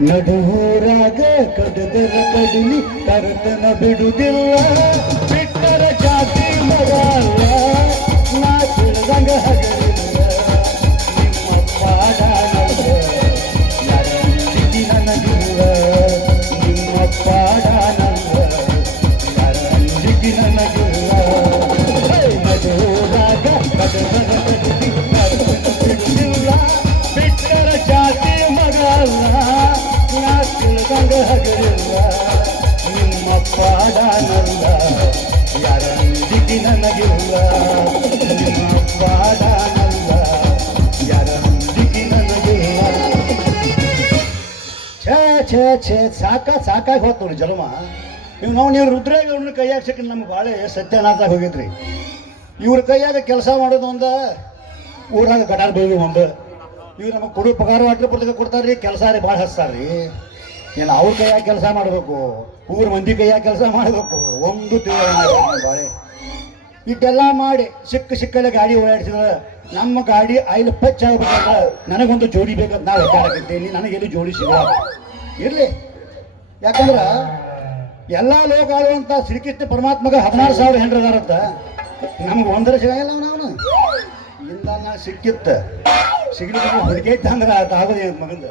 ನಡುವೂರಾಗ ಕಡದರ ಕಡಿಲಿ ಕರತನ ಬಿಡುವುದಿಲ್ಲ ಬಿಟ್ಟರ ಜಾತಿ ಮಗ ಅಲ್ಲ ನಾ ತಿಳಿದಂಗ ಹಗಲಿಲ್ಲ ನಿಮ್ಮ ಪಾಡ ಯಾರಂಜಿಗಿ ನನಗಿಲ್ಲ ನಿಮ್ಮ ಪಾಡ ಯಾರಂಜಿಗಿ ನನಗಿಲ್ಲ ನಡುವೂರಾಗ ಕಡದರ ಕಡಿಲಿ ಕರತನ ಬಿಡುವುದಿಲ್ಲ ಬಿಟ್ಟರ ಜಾತಿ ಮಗ ಅಲ್ಲ ತಿಳಿದಂಗ ಹಗಲಿಲ್ಲ ನಿಮ್ಮ ಪಾಡನಲ್ಲ ಯಾರಂಜಿಗಿ ನನಗಿಲ್ಲ ನಿಮ್ಮ ಪಾಡನಲ್ಲ ಯಾರಂಜಿಗಿ ನನಗಿಲ್ಲ ಛೇ ಸಾಕಾಗಿ ಹೋತ್ ನೋಡಿ ಜನ್ಮ ನೀವು ರುದ್ರಾಗ ಅವ್ರನ್ನ ಕೈಯಾಗ ಸಿಕ್ಕ ನಮ್ಗೆ ಭಾಳ ಸತ್ಯನಾಥ ಹೋಗಿದ್ರಿ ಇವ್ರ ಕೈಯಾಗ ಕೆಲಸ ಮಾಡೋದು ಒಂದ ಊರಾಗ ಗಟಾರ ಬೆಳೆದು ಒಂದು ಇವ್ರು ನಮಗೆ ಕೊಡೋ ಪಗಾರ ವಾಟ್ರಿ ಪುಸ್ತಕ ಕೊಡ್ತಾರ್ರಿ ಕೆಲಸ ರೀ ಭಾಳ ಹಚ್ತಾರ್ರಿ ಏನು ಅವ್ರ ಕೈಯಾಗ ಕೆಲಸ ಮಾಡಬೇಕು ಊರ ಮಂದಿ ಕೈಯಾಗ ಕೆಲಸ ಮಾಡಬೇಕು ಒಂದು ಬಾಳೆ ಇಟ್ಟೆಲ್ಲ ಮಾಡಿ ಸಿಕ್ಕಲ್ಲೇ ಗಾಡಿ ಓಡಾಡಿಸಿದ್ರೆ ನಮ್ಮ ಗಾಡಿ ಐಲ್ ಪಚ್ ಆಗ್ಬೇಕಾದ್ರೆ ನನಗೊಂದು ಜೋಡಿ ಬೇಕಂತ ನಾವು ಹೆದ್ದಾಡಕತ್ತೀನಿ ನನಗೆಲ್ಲಿ ಜೋಡಿ ಸಿಗ ಇರಲಿ ಯಾಕಂದ್ರೆ ಎಲ್ಲ ಲೋಕ ಆಳುವಂಥ ಶ್ರೀಕೃಷ್ಣ ಪರಮಾತ್ಮಗ 16,000 ಹೆಂಡ್ರದಾರಂತ ನಮ್ಗೆ ಒಂದರ ಸಿಗಲ್ಲ ಅವನು ಇಂದ ನಾ ಸಿಕ್ಕಿತ್ತ ಸಿಗ್ಲಿಕ್ಕೆ ಹುಡುಗೈತೆ ಅಂದ್ರೆ ಅದು ಆಗೋದೇ ಅಂತ ಮಗಂದ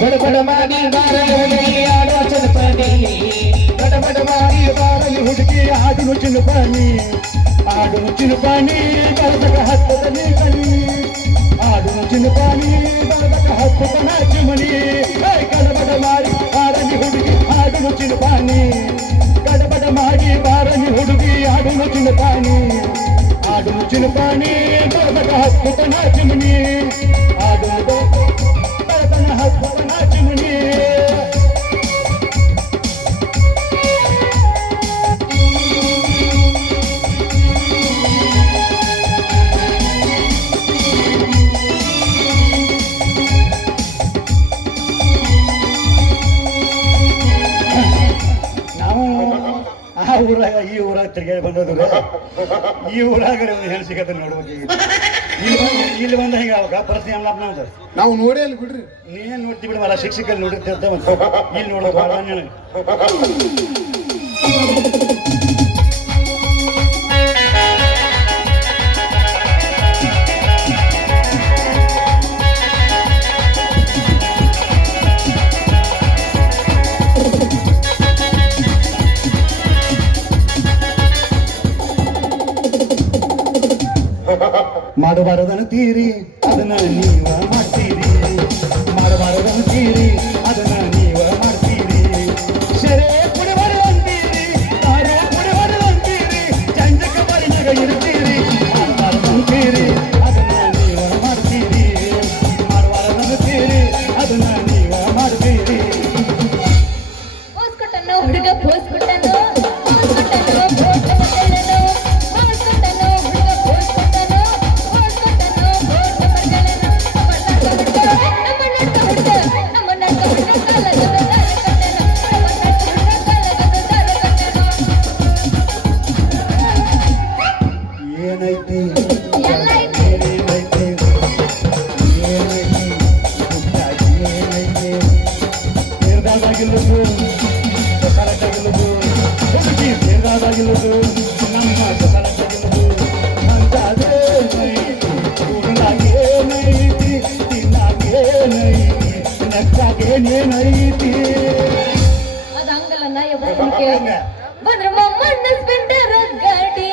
ಬಡಬಡ ಮಾಡಿ ಬಾರಲಿ ಆಡೋ ಚಲಪನಿ ಬಡಬಡ ಮಾಡಿ ಬಾರಲಿ ಹುಡುಗಿ ಆಡುನು ಚಿನ್ನಪಾನಿ ಆಡುನು ಚಿನ್ನಪಾನಿ ಬರದಕ ಹತ್ತದಲ್ಲಿ ಕನಿ ಆಡುನು ಚಿನ್ನಪಾನಿ ಬರದಕ ಹತ್ತದ ನಾಚಮಣಿ ಗಡಬಡ ಮಾಡಿ ಬಾರಲಿ ಹುಡುಗಿ ಆಡುನು ಚಿನ್ನಪಾನಿ ಗಡಬಡ ಮಾಡಿ ಬಾರಲಿ ಹುಡುಗಿ ಆಡುನು ಚಿನ್ನಪಾನಿ ಆಡುನು ಚಿನ್ನಪಾನಿ ಬರದಕ ಹತ್ತದ ನಾಚಮಣಿ ಆಡುನು ಬರದನ ಹತ್ತದ ನಾಚಮಣಿ ಊರಾಗ ಈ ಊರಾಗ ತಿರ್ಗಾಡಿ ಬಂದದ್ರು ಈ ಊರಾಗ ಹೆಣ್ಣು ಸಿಗತ್ತೆ ನೋಡ್ಬೇಕು ಇಲ್ಲಿ ಬಂದ ಹಿಂಗ ಅವಾಗ ಪರಿಸ್ಥಿತಿ ಅಲ್ಲ ನಾವು ನೋಡಿ ಅಲ್ಲಿ ಬಿಡ್ರಿ ನೀನ್ ನೋಡ್ತಿ ಬಿಡವಲ್ಲ ಶಿಕ್ಷಕಲ್ಲಿ ನೋಡಿರ್ತಿರ್ತ ಮತ್ತೆ ಇಲ್ಲಿ ನೋಡೋ ಬಾಳ ನನಗೆ ಮಾಡಬಾರದನ್ನುತ್ತೀರಿ ಅದನ್ನ ನೀವ ಮಾಡ್ತೀರಿ ಮಾಡಬಾರದನ್ನುತ್ತೀರಿ ಅದನ್ನ ನೀವ ಮಾಡ್ತೀರಿ ಸೆರೆ ಕುಡಿಬಾರದಂತೀರಿ ತಾರೇ ಕುಡಿಬಾರದಂತೀರಿ ಚಂದಕ ಬರಿನಾಗ ಇರ್ತೀರಿ ಮಾಡಬಾರದಂತೀರಿ ಅದನ್ನ ನೀವ ಮಾಡ್ತೀರಿ ಮಾಡಬಾರದನ್ನುತ್ತೀರಿ ಅದನ್ನ ನೀವ ಮಾಡ್ತೀರಿ ಹುಡುಗ ಏನೈತಿ ನಿರ್ಧಾರವಾಗಿಲ್ಲದು ಸಕಾಲಕ್ಕಾಗಿಲ್ಲದು ಹುಡುಗಿ ನಿರ್ಧಾರವಾಗಿಲ್ಲದು ನಮ್ಮ ಸಕಾಲಕ್ಕಾಗಿಲ್ಲದು ಊರಿನಾಗೇನೈತಿ ತಿನ್ನಾಗೇನೈತಿ ನೆಕ್ಕಾಗೇನೇನೈತಿ ಅದಂಗಲ್ಲ ಬಂದ್ರ ಮಮ್ಮಣ್ಣ ಸ್ಪೆಂಡರ್ ಗಾಡಿ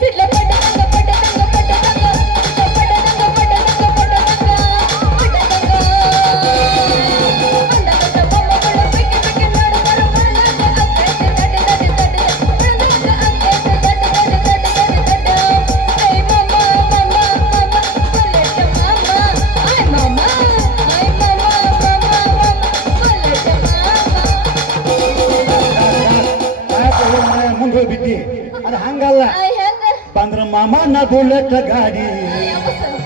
ಸಿಡ್ಲ ಪಟ್ಟ ಪಟ್ಟ ಪಟ್ಟ ಮುಂದೆ ಬಿದ್ದಿ ಅದು ಹಂಗಲ್ಲ ಬಂದ್ರ ಮಾಮ ನಾ ಬುಲೆಟ್ ಗಾಡಿ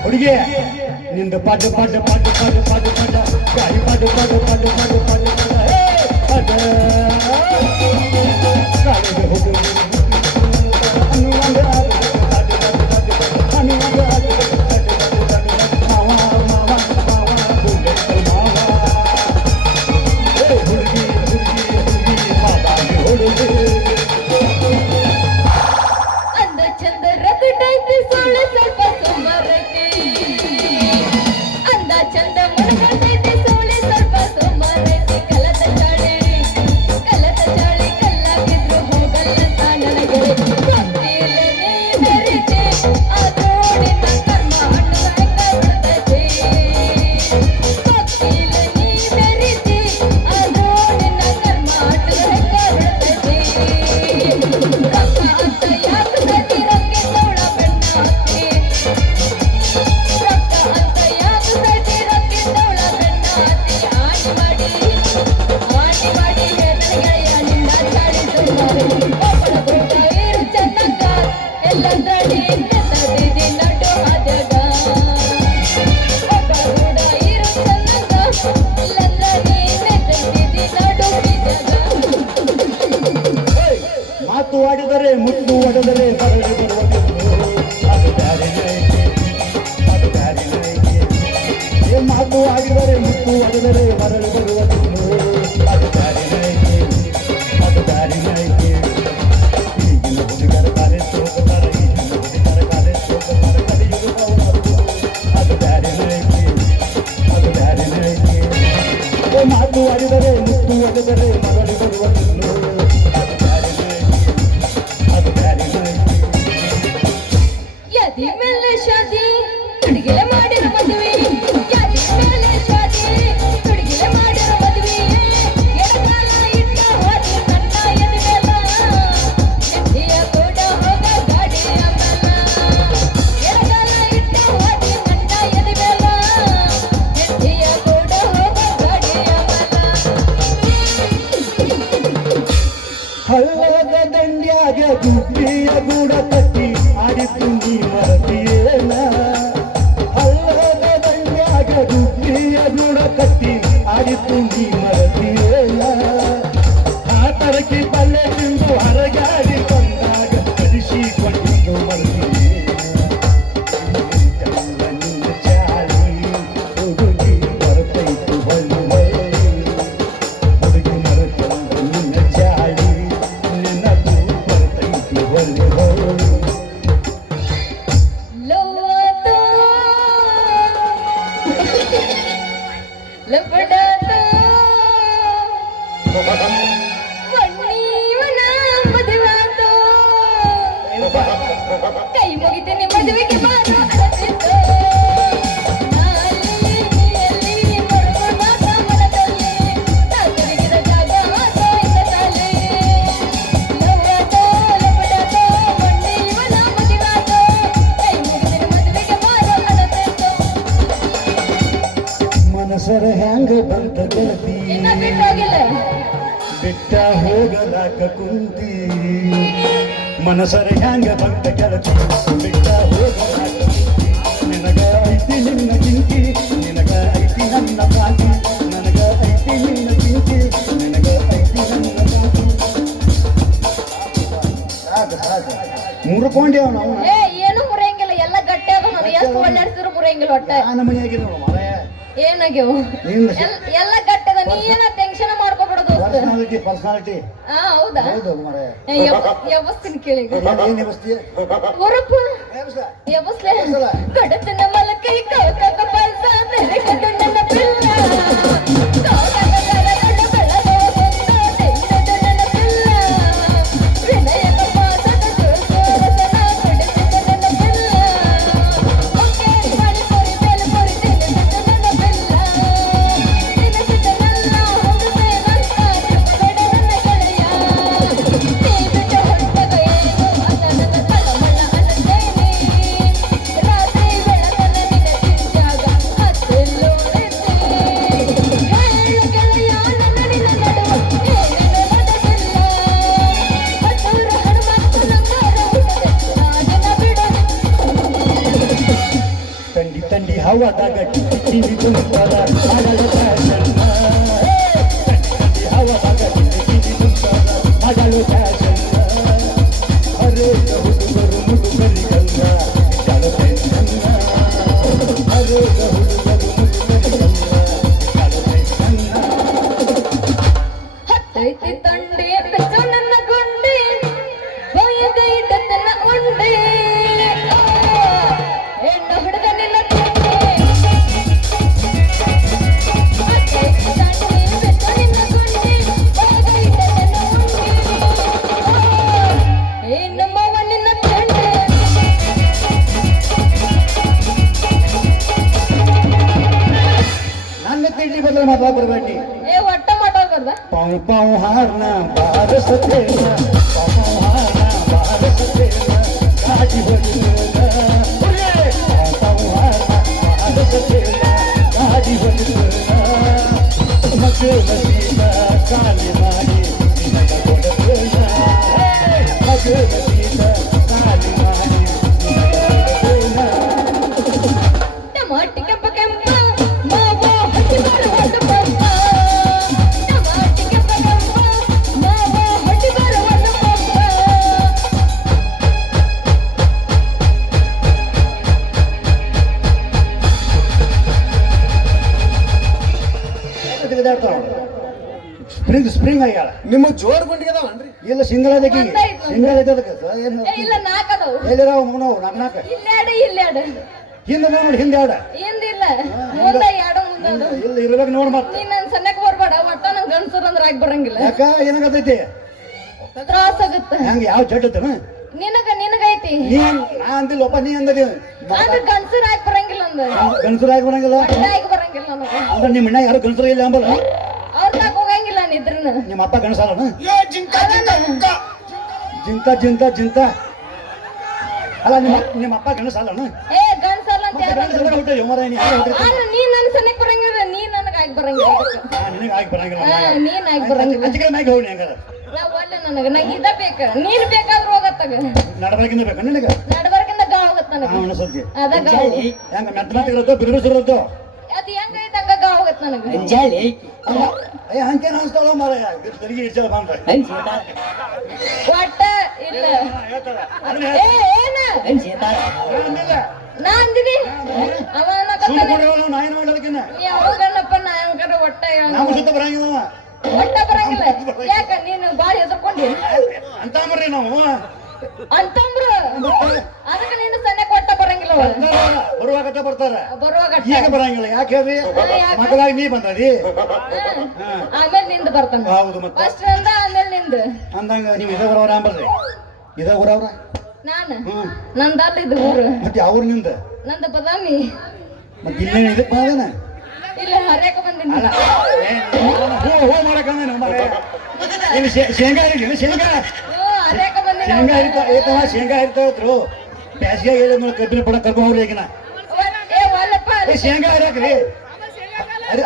ಹುಡುಗಿ ನಿಂದ ಪಡ್ಡ ಪಡ್ಡ ಪಡ್ಡ ಪಡ್ಡ ಪಡ್ಡ ಪಡ್ಡ ಗಾಡಿ ಪಡ್ಡ ಪಡ್ಡ ಪಡ್ಡ ಪಡ್ಡ ಪಡ್ಡ ಪಡ್ಡ ಮಾರಿ ಒಬ್ಬಳ ಗುಡ್ಡ ಇರು ಚನ್ನಂಗ ಎಲ್ಲಂದ್ರ ನಿನ್ನದಿದಿ ನಡು ಹದಗ ಒಬ್ಬಳ ಗುಡ್ಡ ಇರು ಚನ್ನಂಗ ಎಲ್ಲಂದ್ರ ನಿನ್ನದಿದಿ ನಡು ಬಿದಗ ಮಾತು ಆಡಿದರೆ ಮುತ್ತು ಒಡೆದರೆ ಮರಳಿ ಬರುವುದಿಲ್ಲ ಅದು ಬ್ಯಾರೆನೇ ಐತಿ, ಅದು ಬ್ಯಾರೆನೇ ಐತಿ. ಮಾತು ಆಡಿದರೆ ಮುತ್ತು ಒಡೆದರೆ ಮರಳಿ ಬರುವುದಿಲ್ಲ ಅದು ಬ್ಯಾರೆನೇ ಐತಿ, ಅದು ಬ್ಯಾರೆನೇ ಐತಿ. ಈಗಿನ ಹುಡುಗರ ಕಾಲೇಜ್ ಹೋಗ್ತಾರೆ, ಈಗಿನ ಹುಡುಗರ ಕಾಲೇಜ್ ಹೋಗ್ತಾರೆ, ಕಲಿಯುವುದು ಅವರು ಅದು ಬ್ಯಾರೆನೇ ಐತಿ, ಅದು ಬ್ಯಾರೆನೇ ಐತಿ. ಮಾತು ಆಡಿದರೆ ಮುತ್ತು ಒಡೆದರೆ ಮರಳಿ ಬರುವುದಿಲ್ಲ ಅದು ಬ್ಯಾರೆನೇ ಐತಿ, ಅದು ಬ್ಯಾರೆನೇ ಐತಿ. ಯದಿ ಮೇಲೆ ಶಾದಿ ಹುಡುಗಿಲೆ ಮಾಡಿರೋ ಮದುವೆ ಯದಿ ಮೇಲೆ ಶಾದಿ ಹುಡುಗಿಲೆ ಮಾಡಿರೋ ಮದುವೆ ಎಡಗಾಲ ಇಟ್ಟ ಹೋದಿ ನನ್ನ ಎದಿ ಮೇಲ ಎದ್ದಿಯ ಕೂಡ ಹೋಗ ಗಾಡಿಯ ಮೇಲ ಎಡಗಾಲ ಇಟ್ಟ ಹೋದಿ ನನ್ನ ಎದಿ ಮೇಲ ಎದ್ದಿಯ ಕೂಡ ಹೋಗ ಗಾಡಿಯ ಹಳ್ಳದ ದಂಡ್ಯಾಗ ಗುಬ್ಬಿಯ ಗೂಡ ಕಟ್ಟಿ ಆಡಿತು ನೀ ಮರತಿಯೇನ. ಹಳ್ಳದ ದಂಡ್ಯಾಗ ಗುಬ್ಬಿಯ ಗೂಡ ಕಟ್ಟಿ ಆಡಿತು ನೀ ಮರತಿಯೇನ. ಆ ತರಕಿ ಪಲ್ಲೆ ತಿಂದು ಹರಗಾಡಿ ಬಂದಾಗ ಕಲಿಸಿಕೊಂಡಿದ್ದು ಮರತಿಯೇನ. ನಿನ್ನ ಚಾಳಿ ಹುಡುಗಿ ಬರ್ತೈತು ಹೊಳ್ಳಿ ಹೊಳ್ಳಿ ಹುಡುಗಿ ಮರತಂದ ನಿನ್ನ ಚಾಳಿ ನಿನ್ನದು ಬರ್ತೈತಿ ಹೊಳ್ಳಿ ಹೊಳ್ಳಿ. ಲವ್ವಾತೋ ಲಪಡಾತೋ ಮಣ್ಣೀವನ ಮದುವಾತೋ ಕೈ ಮುಗಿತೀನಿ ಮದುವೆಗೆ ಬಾರೋ ಅಳತಿದ್ದೋ ನಾಲಿ ನೀಯಲ್ಲಿ ಬರುಬರು ಮಾತ ಮನದಲ್ಲಿ ನಾ ತಿರುಗಿದ ಜಾಗ ಆತೋ ಇಂದ ತಾಲಿ ಲವ್ವಾತೋ ಲಪಡಾತೋ ಮಣ್ಣೀವನ ಮದುವಾತೋ ಕೈ ಮುಗಿತೀನಿ ಮದುವೆಗೆ ಬಾರೋ ಅಳತಿದ್ದೋ ಮನಸರ ಹ್ಯಾಂಗ ಬಂತ ಗೆಳತಿ ಇನ್ನ ಬಿಟ್ಟೋಗಿಲ್ಲ ಬಿಟ್ಟ ಹೋಗಲಾಕ ಕುಂತಿ. ಮನಸರ ಹ್ಯಾಂಗ ಬಂತ ಗೆಳತಿ ಬಿಟ್ಟ ಹೋಗಲಾಕ ಕುಂತಿ. ನಿನಗ ಐತಿ ನಿನ್ನ ಕಿಂಕಿ, ನಿನಗ ಐತಿ ನನ್ನ ಕಾಂತಿ, ನನಗ ಐತಿ ನಿನ್ನ ಕಿಂಕಿ, ನಿನಗ ಐತಿ ನನ್ನ ಕಾಂತಿ. ಸಾಕು ಸಾಕು ಮುರ್ಕೊಂಡೇವ ನಾವು. ಏ ಏನು ಮುರಿಯಂಗಿಲ್ಲ ಎಲ್ಲ ಗಟ್ಟಿ ಅದ ನೋಡಿ ಎಷ್ಟು ಒಳ್ಳಾಡ್ಸಿದ್ರು ಮುರಿಯಂಗಿಲ್ಲ ಒಟ್ಟೆ ನಾನು ಮನೆಯಾಗಿರೋ ಮಾರಾಯ ಏನಾಗ್ಯವ ನಿಂದ ಎಲ್ಲ ಗಟ್ಟಿ ಅದ ನೀ ಏನ ಟೆನ್ಷನ್ ಮಾಡ್ಕೋಬೇಡ ದೋಸ್ತ ಪರ್ಸನಾಲಿಟಿ ಪರ್ಸನಾಲಿಟಿ ಹಾ ಹೌದಾ ಹೌದು ಮಾರಾಯ. ಎಬ್ಬಸ್ತೀನಿ ಕೇಳಿ ಏನ್ ವ್ಯವಸ್ಥೆ ಹೊರಪ್ಪ ಎಬ್ಬಸ್ಲೆ ಕಡತನ ಮಲಕೈ ಕೌತಕ ಪಲ್ಸ ತೆರೆ ಕಟ್ಟು ನನ್ನ ಪಿಲ್ಲ ಕೌತಕ ಕರಗಡ ಬೆಳಗೋ ಬಂದ ತೆಂದದ ನನ್ನ ಪಿಲ್ಲ ವಿನಯದ ಪಾದದ ಜೋಸೋರಸನ ಕಡಿಸಿದ ನನ್ನ ಪಿಲ್ಲ ಓಕೆ ಪಾನಿಪುರಿ ಬೇಲ್ಪುರಿ ತಿನ್ನಿಸಿದ ನನ್ನ ಪಿಲ್ಲ ತಿನ್ನಿಸಿದ ನನ್ನ ಹೊಂದುತ್ತೆ ನಂತ ತಿರುಗಬೇಡ ನನ್ನ ಗೆಳೆಯ ನೀ ಬಿಟ್ಟ ಹೊಂಟಗ ಏನು ಅನ್ನ ನನ್ನ ತಳಮಳ ಅನ್ನದೇನೆ ರಾತ್ರಿ ಬೆಳಕನ ನಿನ್ನ ಕಿಂಚಾಗ ಹತ್ತಿಲ್ಲೋರಿದ್ದೆ ಹೇಳು ಗೆಳೆಯ ನನ್ನ ನಿನ್ನ ನಡುವ ಏನೇನು ನಡೆದಿಲ್ಲ ಹತ್ತೂರ ಹನುಮಂತ ನಂಗಾರ ಹುಟ್ಟದೆ ನಾನಿನ ಬಿಡೋದು ತಂಡಿ ತಂಡಿ ಹವಾದಾಗ ಟಿವಿ ತುಂಬ್ತಾರ ಮಾಡಲ ಫ್ಯಾಷನ್. ತಂಡಿ ಹವಾದಾಗ ಟಿವಿ ತುಂಬ್ತಾರ ಮಾಡಲು ಫ್ಯಾಷನ್. ಅರೆ ಹುಡುಗರು ಮುಡುಗರಿಗಲ್ಲ ಚಾಲು ಟೆನ್ಷನ್. ಅರೆ ಹುಡುಗರು ಮುಡುಗರಿಗಲ್ಲ ಚಾಲು ಟೆನ್ಷನ್. ಹತ್ತೈತಿ ತಂಡೆ ಬೆಚ್ಚ ನನ್ನ ಗುಂಡೆ ಹೊಯ್ಯಗ ಇಟ್ಟತನ ಉಂಡೆ ಹೆಣ್ಣು ಹುಡುಗ ನಿನ್ನ ತಂಡೆ ಹತ್ತೈತಿ ತಂಡೆ ಬೆಚ್ಚ ನಿನ್ನ ಗುಂಡೆ ಹೊಯ್ಯಗ ಇಟ್ಟತನ ಉಂಡೆ ಹೆಣ್ಣು ಮಾವ ನಿನ್ನ ತಂಡೆ ನನ್ನ ತಿಂಡಿ ಬದಲು ಮಾತಾಡ ಬರಬೇಡಿ. ಏ ಒಟ್ಟ ಮಾತಾಡ್ಬಾರ್ದ ಪಾವು ಪಾವು ಹಾರ್ನ ಬಾರಸತೇನ, ಪಾವು ಹಾರ್ನ ಬಾರಸತೇನ, ಕಾಟಿ ಹೊಡಿತೇನ. ಪಾವು ಪಾವು ಹಾರ್ನ ಬಾರಸತೇನ, ಕಾಟಿ ಹೊಡಿತೇನ. ಮಗ ಮಸೀದ ಕಾಲಿ ಮಾಡಿ ನಿನಗ ಕೊಡತೇನ. ಸ್ಪ್ರಿಂಗ್ ಆಗ್ಯಾಳ. ನಿಮ್ಮ ಜೋರ್ ಗುಂಡಿಗೆ ಅದಾವನ್ರಿ? ಇಲ್ಲ ಸಿಂಗಲ್ ಅದಕ್ಕೆ ಒಂದಾಯ್ತು. ಸಿಂಗಲ್ ಐತೆ ಅದಕ್ಕೆ ಏನು ಏ, ಇಲ್ಲ ನಾಲ್ಕದವು. ಎಲ್ಲಿದಾವ ಮಗನವು ನಾಲ್ಕು ಇಲ್ಲೆರಡು ಇಲ್ಲೆರಡು ಹಿಂದೆ ನೋಡಿ ಹಿಂದೆ ಆಡ ಹಿಂದಿಲ್ಲ ಮುಂದೆ ಎರಡು ಮುಂದೊಂದು. ಇಲ್ಲಿ ಇರ್ಬೇಕು ನೋಡಿ ಮತ್ತೆ. ನೀನ್ ನನ್ ಸಣ್ಣಕ್ ಬರ್ಬೇಡ, ಒಟ್ಟ ನಂಗೆ ಗಂಡಸರ್ ಅಂದ್ರೆ ಆಗಿ ಬರಂಗಿಲ್ಲ, ಯಾಕ ಏನಾಗತೈತಿ ತ್ರಾಸ ಆಗುತ್ತೆ. ಹಂಗೆ ಯಾವ ಜಡ್ ಐತನ ನಿನಗೈತಿ ನೀನ್ ನಾ ಅಂದಿಲ್ಲಪ್ಪ ನೀ ಅಂದದಿ ಅಂದ್ರೆ ಗಂಡಸರ್ ಆಗಿ ಬರಂಗಿಲ್ಲ ಅಂದ, ಗಂಡಸರಾಗಿ ಬರಂಗಿಲ್ಲ ಒಟ್ಟ ಆಗಿ ಬರಂಗಿಲ್ಲ ನನಗೆ. ಅಂದ್ರೆ ನಿಮ್ಮ ಮನ್ಯಾಗ ಯಾರು ಗಂಡಸರ ಇಲ್ಲ ಅಂಬಲ್ಲ. ಅವ್ರದಾಗ ಹೋಗಂಗಿಲ್ಲ ನಿದ್ರನ. ನಿಮ್ಮ ಅಪ್ಪ ಗಂಡಸಲ್ಲನ ಜಿಂಕ ಜಿಂಕ ಮುಕ್ಕ. ಜಿಂತ ಜಿಂತ ಜಿಂತ ಅಲ್ಲ ನಿಮ್ಮ ಅಪ್ಪ ಗಂಡಸಲ್ಲನ ಏ ಗಂಡಸಲ್ಲ ಅಂತ ಯಾರು ಗಂಡಸರ ಹುಟ್ಟಿ ಯಮರ ನೀ ಯಾರು ಹುಟ್ಟಿ ಅಲ್ಲ, ನೀನ್ ನನ್ ಸಣ್ಣಕ್ ಬರಂಗಿಲ್ಲ, ನೀನ್ ನನಗ್ ಆಗಿ ಬರಂಗಿಲ್ಲ ಅದಕ್ಕೆ. ನಿನಗೆ ಆಗಿ ಬರಂಗಿಲ್ಲ ನೀನ್ ಆಗಿ ಬರಂಗಿಲ್ಲ. ಅಂಚಿಕೆ ಮ್ಯಾಗ ಹೋಗಿ ಹಂಗಾರ ನಾವ್ ಒಳ್ಳೆ ನಂಗೆ ಇದ ಬೇಕ, ನೀನ್ ಬೇಕಾದ್ರೂ ಹೋಗತ್ತಾಗ ನಡಬರ್ಕಿಂದ ಬೇಕು ನಿನಗೆ ನಡ್ಬರ್ಕಿಂದ ಗಾವ್ ಹೋಗತ್ತ ನನಗೆ. ಅವನ ಸುದ್ದಿ ಅದ ಗಾವ್ ಹೆಂಗ ಮೆತ್ತ ಇರುತ್ತೋ ಬಿರುಬಿಸಿರುತ್ತೋ ಅದ್ ಹೆಂಗೈತೆ ಹಂಗ ಗಾವ್ ಹೋಗತ್ತ ನನಗೆ. ಹಂಗೇನು ಅನ್ಸ್ತಾವ ಮಾರಾಯ ತೆರಿಗೆ ಇಡ್ಸಲ್ಲ ಬಂದ್ರೆ ಒಟ್ಟ ಇಲ್ಲ ಏ ಏನ ನಾ ಅಂದಿನಿ ಅವ ಅನ್ನಕತ್ತಾನೆ. ನಾಯಿನ ಮಾಡೋದಕ್ಕಿನ್ನ ನೀ ಅವಾಗಣ್ಣಪ್ಪ ನಾ ಹಂಗಾರ ಒಟ್ಟ ನಮ್ಮ ಸುತ್ತ ಬರಂಗಿಲ್ಲ ಅವ. ಒಟ್ಟ ಬರಂಗಿಲ್ಲ. ಯಾಕ ನೀನು ಬಾಳ ಎದ್ರಕೊಂಡಿ ಅಂತ ಅಂಬ್ರಿ ನಾವು ಅಂತಂಬ್ರು ಅದಕ್ಕೆ ನೀನು ಸಣ್ಣಕ್ ಒಟ್ಟ ಬರಂಗಿಲ್ಲ ಅವ. ಬರುವಾಗತ್ತ ಬರ್ತಾರ ಬರುವಾಗ ಈಗ ಬರಂಗಿಲ್ಲ ಯಾಕೆ ಹೇಳ್ರಿ ಮಕ್ಕಳಾಗಿ ನೀ ಬಂದ್ರಿ ಆಮೇಲೆ ನಿಂದ ಬರ್ತಾನ. ಹೌದು ಮತ್ತೆ ಫಸ್ಟ್ ನಂದ ಆಮೇಲೆ ನಿಂದ ಅಂದಂಗ ನೀವು ಇದ ಊರವ್ರ ಅಂಬಲ್ರಿ ಇದ ಊರವ್ರ ನಾನು ಹ್ಮ್ ನಂದಲ್ಲ ಇದು ಊರು, ಮತ್ತೆ ಅವ್ರ ನಿಂದ ನಂದ ಬದಾಮಿ. ಮತ್ತೆ ಇಲ್ಲೇ ಇದಕ್ ಬಂದನ ಇಲ್ಲ ಹರ್ಯಾಕ ಬಂದಿನಿ. ಅಲ್ಲ ಹೋ ಮಾಡಕ ಏನು ಶೇಂಗಾ ಇರಲಿ ಶೇಂಗಾ ಹರ್ಯಾಕ ಬಂದಿನಿ. ಶೇಂಗಾ ಇರ್ತಾವ ಶೇಂಗಾ ಇರ್ತಾವ್ರು ಬ್ಯಾಸಿಗೆ ಹೇಳಿದ ಕಬ್ಬಿನ ಪಡ ಕರ್ಕೊಂಡ್ ಹೋಗ್ರಿ ಈಗಿನ ಏ ಒಲ್ಲಪ್ಪ ಶೇಂಗಾ ಇರಾಕ್ರಿ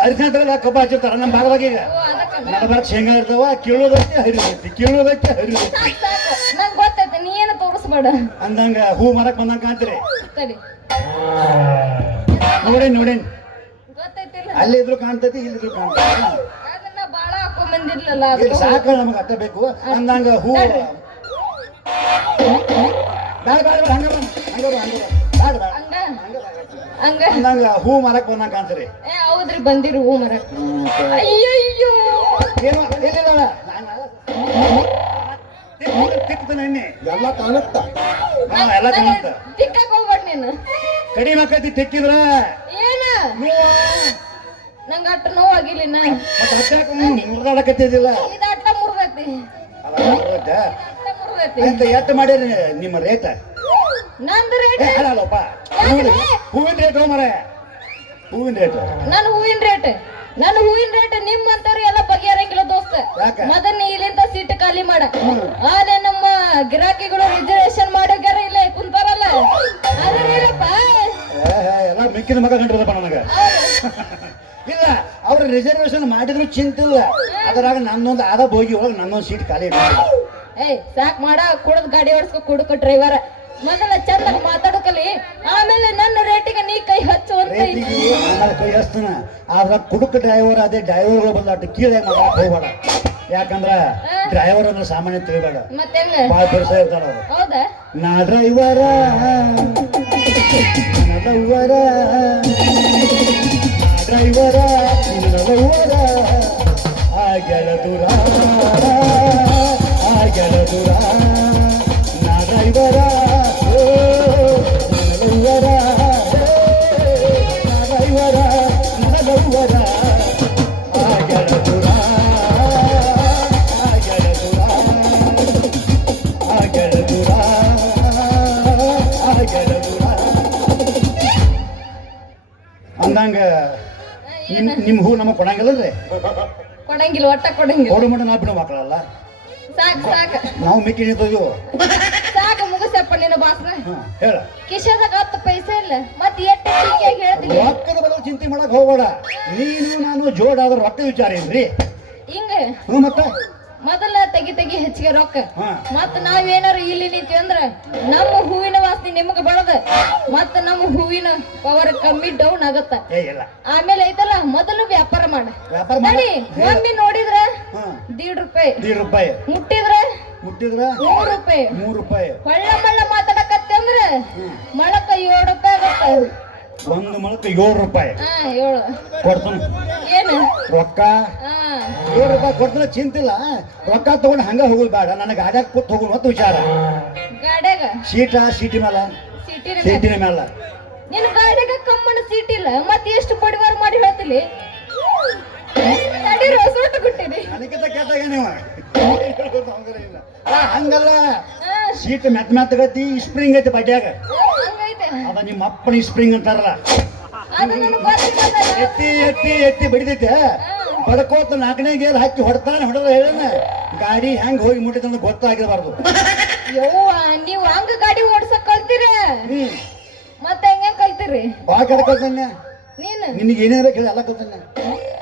ಅರಿಶಿನ ಕಬ್ಬ ಹಚ್ಚಿರ್ತಾರ ನಮ್ಮ ಭಾಗದಾಗ ಈಗ ಅದಕ್ಕೆ ನಡಬಾರ್ದು ಶೇಂಗಾ ಇರ್ತಾವ ಕೀಳೋದಕ್ಕೆ ಹರಿದೈತಿ ಕೀಳೋದಕ್ಕೆ ಹರಿದೈತಿ ಸಾಕ್ ಸಾಕು ನಂಗೆ ಗೊತ್ತೈತೆ, ನೀ ಏನು ತೋರಿಸ್ಬೇಡ. ಅಂದಂಗ ಹೂ ಮರಕ್ ಬಂದಂಗ ಕಾಣ್ತೀರಿ ಸರಿ ನೋಡೇನ್ ಗೊತ್ತೈತಿಲ್ಲ, ಅಲ್ಲಿ ಇದ್ರು ಕಾಣ್ತೈತಿ ಇಲ್ಲಿದ್ರು ಕಾಣ್ತೈತಿ ಅದನ್ನ ಬಾಳ ಹಾಕೊಂಡ್ ಬಂದಿರ್ಲಿಲ್ಲ ಈಗ ಅದು. ಸಾಕ ನಮಗ್ ಅಟ್ಟ ಬೇಕು ಅಂದಂಗ ಹೂ ಬ್ಯಾಡ ಬ್ಯಾಡ ಬ್ಯಾಡ ಹಂಗ ಬ್ಯಾಡ ಬ್ಯಾಡ ಹಂಗ ಹಂಗ ಅಂದಂಗ ಹೂ ಮರಕ್ ಬಂದಂಗ ಕಾಣ್ತೀರಿ ಏ ಹೌದ್ರಿ ಬಂದಿರು ಹೂ ಮರ. ಅಯ್ಯಯ್ಯೋ ಏನು ಎಲ್ಲಿದಾಳ ತಿಕ್ತಾನೆ ಎಣ್ಣೆ ಎಲ್ಲ ಕಾಣುತ್ತ. ಎಲ್ಲ ಕಾಣುತ್ತ ತಿಕ್ಕಕ್ ಹೋಗ್ಬೇಡ ನೀನು. ಕಡಿಮೆ ಆಕೈತಿ ತಿಕ್ಕಿದ್ರ ಏನ ನೋವು ನಂಗ ಅಟ್ಟ ನೋವಾಗಿಲ್ಲ ಮತ್ತೆ ಹಚ್ಚಾಕ ಮುರಿದಾಡಕತ್ತಿದಿಲ್ಲ ಇದ ಅಟ್ಟ ಮುರ್ದೈತಿ, ಅಟ್ಟ ಮುರ್ದೈತಿ. ಅಂತ ಎಟ್ಟು ಮಾಡಿರಿ ನಿಮ್ಮ ರೇಟ್ ನಂದು ರೇಟ್ ಅಲ್ಲಪ್ಪ ಹೂವಿನ ರೇಟ್ ಮರ ಹೂವಿನ ರೇಟ್ ನನ್ನ ಹೂವಿನ ರೇಟ್ ನಿಮ್ಮಂತವ್ರು ಎಲ್ಲ ಬಗೆಹರಂಗಿಲ್ಲ ದೋಸ್ತ. ಯಾಕ? ಮೊದಲ ಇಲ್ಲಿಂದ ಸೀಟ್ ಖಾಲಿ ಮಾಡ, ಆದ್ರೆ ನಮ್ಮ ಗಿರಾಕಿಗಳು ರಿಸರ್ವೇಶನ್ ಮಾಡೋಗ್ಯಾರ ಇಲ್ಲ ಕುಂತಾರಲ್ಲ ಅದೇನಪ್ಪ ಎಲ್ಲ ಮಿಕ್ಕಿದ ಮಗ ಕಂಡಿರದಪ್ಪ ನನಗ ಇಲ್ಲ ಅವ್ರ ರಿಸರ್ವೇಶನ್ ಮಾಡಿದ್ರು ಚಿಂತಿಲ್ಲ ಅದ್ರಾಗ ನನ್ನೊಂದು ಆದ ಬೋಗಿ ಒಳಗೆ ನನ್ನೊಂದು ಸೀಟ್ ಖಾಲಿ ಇಟ್ಟಿಲ್ಲ. ಏಯ್ ಸಾಕ್ ಮಾಡ, ಕುಡದ್ ಗಾಡಿ ಓಡಿಸ್ಕೊ ಕುಡುಕ ಡ್ರೈವರ್. ಮೊದಲ ಚಂದಾಗ ಮಾತಾಡಕಲಿ, ಆಮೇಲೆ ನನ್ನ ರೇಟಿಗೆ ನೀ ಕೈ ಹಚ್ಚು ಅಂತ. ರೇಟಿಗೆ ಆಮೇಲೆ ಕೈ ಹಚ್ತಾನ ಆದ್ರ ಕುಡುಕ ಡ್ರೈವರ್ ಅದೇ ಡ್ರೈವರ್ ಬಂದ ಅಟ್ಟು ಕೀಳಾಗಿ ಮಾತಾಡಕ್ ಹೋಗ್ಬೇಡ. ಯಾಕಂದ್ರ ಡ್ರೈವರ್ ಅಂದ್ರೆ ಸಾಮಾನ್ಯ ತಿಳಿಬೇಡ, ಮತ್ತೆ ಹೆಂಗ ಬಾಳ ಬಿರ್ಸ ಇರ್ತಾರ ಅವ್ರು. ಹೌದಾ? ನಾ ಡ್ರೈವರ ನನ್ನವರ ಡ್ರೈವರ ನನ್ನವರ ಆಗ್ಯಾಳ ದೂರ ಆಗ್ಯಾಳ ದೂರ ನಾ ಡ್ರೈವರ ನನ್ನವರ ನಾ ಡ್ರೈವರ ನನ್ನವರ ಆಗ್ಯಾಳ ದೂರ ಆಗ್ಯಾಳ ದೂರ ಆಗ್ಯಾಳ ದೂರ ಆಗ್ಯಾಳ ದೂರ ಅಂದಂಗ ನಿಮ್ ಹೂ ನಮಗ್ ಕೊಡಂಗಿಲ್ಲರಿ ಕೊಡಂಗಿಲ್ಲ, ಒಟ್ಟ ಕೊಡಂಗಿಲ್ಲ. ಕೊಡು ಮಟ ನಾ ಬಿಡೋ ಮಕ್ಕಳಲ್ಲ ಸಾಕ್ ಸಾಕ್ ನಾವು ಮಿಕ್ಕಿ ನಿಂತದ್ವು ಸಾಕು ಮುಗಿಸಪ್ಪ ನಿನ್ನ ಭಾಷಣ. ಹೇಳ ಕಿಶದಾಗ 10 ಪೈಸೆ ಇಲ್ಲ, ಮತ್ತೆ ಎಷ್ಟು ಟೀಕೆಯಾಗಿ ಹೇಳ್ತೀನಿ. ರೊಕ್ಕದ ಬದಲು ಚಿಂತೆ ಮಾಡಕ್ ಹೋಗ್ಬೇಡ. ನೀನು ನಾನು ಜೋಡಾದ್ರ ರೊಕ್ಕ ವಿಚಾರ ಏನ್ರಿ? ಹಿಂಗ ಹ್ಞೂ ಮತ್ತ ಮೊದಲ ತೆಗಿ ಹೆಚ್ಚಿಗೆ ರೊಕ್ಕ, ಹಾ. ಮತ್ತ ನಾವೇನಾರು ಇಲ್ಲಿ ನಿಂತೀವಿ ಅಂದ್ರ ನಮ್ಮ ಹೂವಿನ ವಾಸನೆ ನಿಮಗ ಬಳದ, ಮತ್ತ ನಮ್ಮ ಹೂವಿನ ಪವರ್ ಕಮ್ಮಿ ಡೌನ್ ಆಗತ್ತ. ಏ ಇಲ್ಲ ಆಮೇಲೆ ಐತಲ್ಲ ಮೊದಲು ವ್ಯಾಪಾರ ಮಾಡ. ವ್ಯಾಪಾರ ಮಾಡ. ನಡಿ ಒಮ್ಮೆ ನೋಡಿದ್ರ ಹ್ಮ್ 1.5 ರೂಪಾಯಿ, 1.5 ರೂಪಾಯಿ ಮುಟ್ಟಿದ್ರ ಮುಟ್ಟಿದ್ರ 3 ರೂಪಾಯಿ, 3 ರೂಪಾಯಿ ಹೊಳ್ಳ ಮಳ್ಳ ಮಾತಾಡಕತ್ತೆ ಅಂದ್ರ ಮೊಳಕ 7 ರೂಪಾಯಿ ಆಗತ್ತ. ಒಂದು ಮೊಳಕ್ಕೆ 7 ರೂಪಾಯಿ ಹಾ ಹೇಳು ಕೊಡ್ತಾನ ಏನು ರೊಕ್ಕ ಹಾ 7 ರೂಪಾಯಿ ಕೊಡ್ತಾನ ಚಿಂತಿಲ್ಲ ರೊಕ್ಕ ತಗೊಂಡು ಹಂಗ ಹೋಗೋದು ಬೇಡ ನನಗೆ ಗಾಡ್ಯಾಗ ಕೂತ್ ಹೋಗು ಮತ್ತು ವಿಚಾರ ಗಾಡ್ಯಾಗ ಸೀಟಿ ಮೇಲೆ ಸಿಟಿನ ಸೀಟಿನ ಮೇಲೆ ನಿನ್ ಗಾಡ್ಯಾಗ ಕಮ್ಮನ ಸೀಟ್ ಇಲ್ಲ ಮತ್ತೆ ಎಷ್ಟು ಬಡಿವಾರ ಮಾಡಿ ಹೇಳ್ತಿಲಿ ತಡೀರಿ ಹೊಸಟ ಗುಟ್ಟಿರಿ ನನಗಿಂತ ಕೇಟಾಗ ನೀವು ಹಂಗಲ್ಲ ಹಾ ಸೀಟ್ ಮೆತ್ತಗತಿ ಸ್ಪ್ರಿಂಗ್ ಐತಿ ಬಡ್ಯಾಗ ಹಂಗೈತೆ ಅದ ನಿಮ್ಮ ಅಪ್ಪನ ಸ್ಪ್ರಿಂಗ್ ಅಂತಾರಲ್ಲ ಅದು ನನಗೆ ಗೊತ್ತಿಲ್ಲ ಎತ್ತಿ ಎತ್ತಿ ಎತ್ತಿ ಬಡಿದೈತೆ ಬಡ್ಕೋತ 4ನೇ ಗೇರ್ ಹಾಕಿ ಹೊಡೆದ ಹೇಳನ ಗಾಡಿ ಹೆಂಗ್ ಹೋಗಿ ಮುಟ್ಟಿದಂತ ಗೊತ್ತಾಗಿರಬಾರ್ದು ಯವ್ವ ನೀವು ಹಂಗ ಗಾಡಿ ಓಡ್ಸಕ್ ಕಲ್ತೀರ ಮತ್ತೆ ಹೆಂಗ ಕಲ್ತೀರಿ ಬಾ ಕಳ್ಕೊಳ್ತಾನೆ ನೀನು ನಿನಗೆ ಏನೇ ಬೇಕು ಹೇಳಿ ಎಲ್ಲ ಕಲ್ತಾನೆ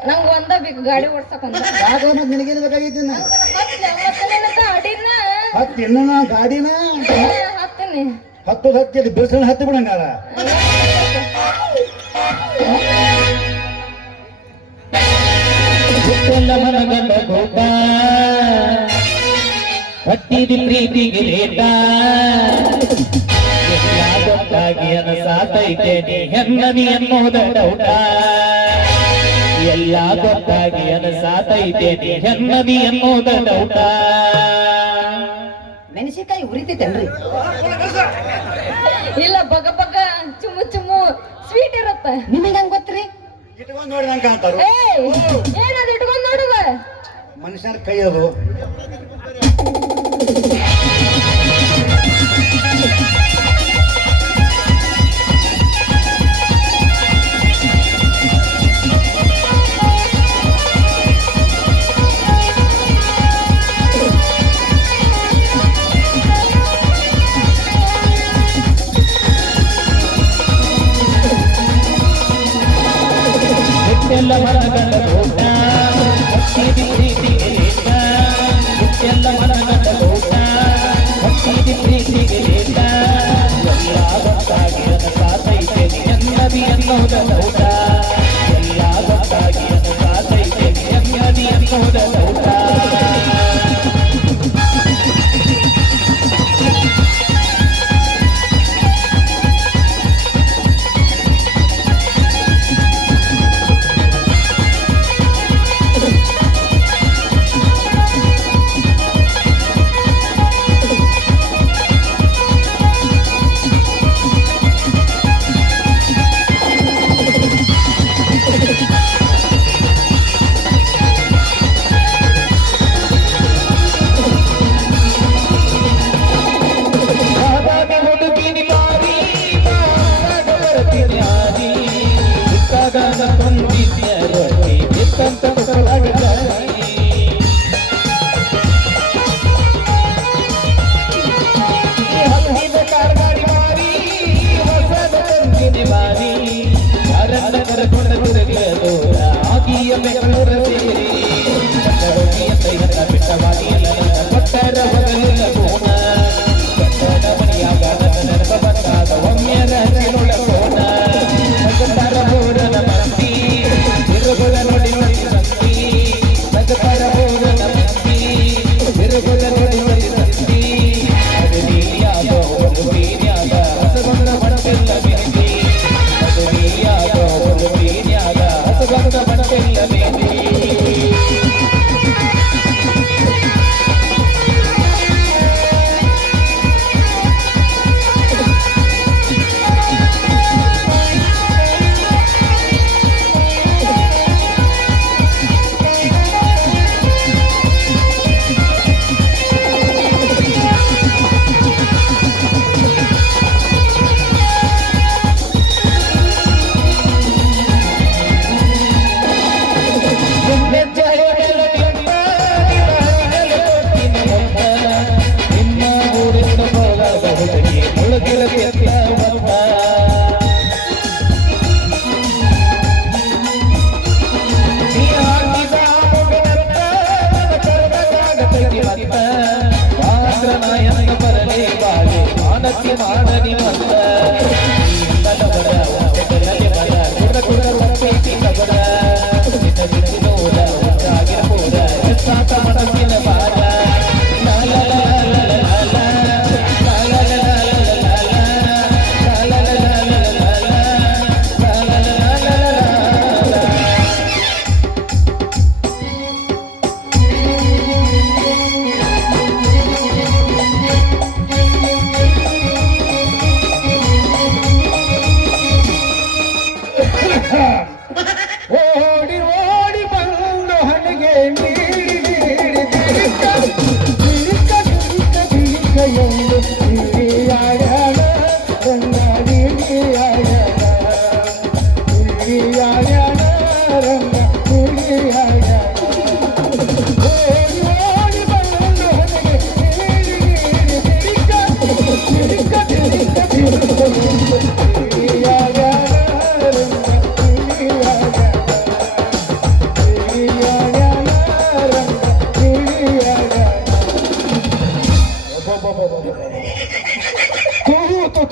ನಂಗ್ ಒಂದ ಬೇಕು ಗಾಡಿ ಓಡ್ಸಕ್ ಒಂದ ಯಾಕಲ್ಲ ಮತ್ತೆ ನಿನಗೇನು ಬೇಕಾಗೈತಿ ಅಡಿನ ಹತ್ತಿ ಇನ್ನ ಗಾಡಿನ ಹತ್ತನಿ ಹತ್ತಿ ಅಲ್ಲಿ ಬಿರ್ಸಣ ಹತ್ತಿ ಬಿಡಂಗಾರ ಮನಗಂಡ ಗೋಪ ಹಟ್ಟಿದಿ ಪ್ರೀತಿಗೆ ಲೇಟ ಗೊತ್ತಾಗಿ ಅನಸಾತೈತೇನೆ ಹೆನ್ನದಿ ಅನ್ನೋದ ಡೌಟ ಎಲ್ಲ ಗೊತ್ತಾಗಿ ಅನಸಾತೈತೇನೆ ಹೆನ್ನದಿ ಅನ್ನೋದ ಡೌಟ ಮೆಣಸಿನಕಾಯಿ ಉರಿತೈತೇನ್ರಿ ಇಲ್ಲ ಬಗ ಬಗ ಚುಮ್ಮು ಚುಮ್ಮು ಸ್ವೀಟ್ ಇರತ್ತ ನಿಮಗೆ ಹಂಗ ಗೊತ್ತ್ರಿ ಇಟ್ಕೊಂಡ್ ನೋಡಿ ನಂಗೆ ಅಂತಾರು ಏಯ್ ಏನದು ಇಟ್ಕೊಂಡ್ ನೋಡುವ ಮನುಷ್ಯನ ಕೈ ಅದು ಎಲ್ಲ ಮನಗಂಡ ಗೋಟ ಹಟ್ಟಿದಿ ಪ್ರೀತಿಗೆ ಲೇಟ ಎಲ್ಲ ಮನಗಂಡ ಗೋಟ ಹಟ್ಟಿದಿ ಪ್ರೀತಿಗೆ ಲೇಟ ಎಲ್ಲ ಗೊತ್ತಾಗಿ ಅನಸಾತೈತೇನೆ ಹೆನ್ನದಿ ಅನ್ನೋದ ಡೌಟ ಎಲ್ಲ ಗೊತ್ತಾಗಿ ಅನಸಾತೈತೇನೆ ಹೆನ್ನದಿ ಅನ್ನೋದ ಡೌಟ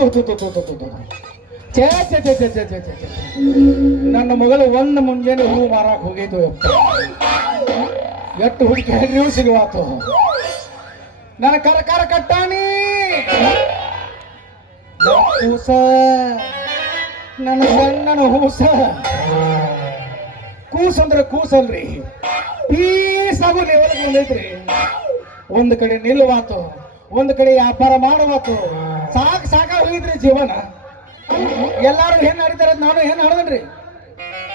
ಛೇ ಛೇ ಛೇ ಛೇ ಛೇ ಛೇ ಛೇ ಛೇ. ನನ್ನ ಮಗಳು ಒಂದು ಮುಂಜಾನೆ ಹೂ ಮಾರಕ್ಕೆ ಹೋಗಿದ್ದು ಎಷ್ಟು ಹುಡುಕಿ ಹೆಣ್ಣಿಯೂ ಸಿಗುವಾತು ನನ್ನ ಕರಕಾರ ಕಟ್ಟಾನಿ ನನ್ನ ಕೂಸ ನನ್ನ ಸಣ್ಣನ ಹೂಸ ಕೂಸಂದ್ರೆ ಕೂಸಲ್ರಿ ಪೀಸಾಗು ಲೆವೆಲ್ಗೆ ಬಂದೈತ್ರಿ ಒಂದು ಕಡೆ ನಿಲ್ಲುವಾತು ಒಂದು ಕಡೆ ವ್ಯಾಪಾರ ಮಾಡುವಾತು ಸಾಕ ಹೋಗಿದ್ರಿ ಜೀವನ ಎಲ್ಲಾರು ಹೆಣ್ಣು ಹಡಿತಾರ ನಾನು ಹೆಣ್ಣು ಹಡ್ದನ್ರಿ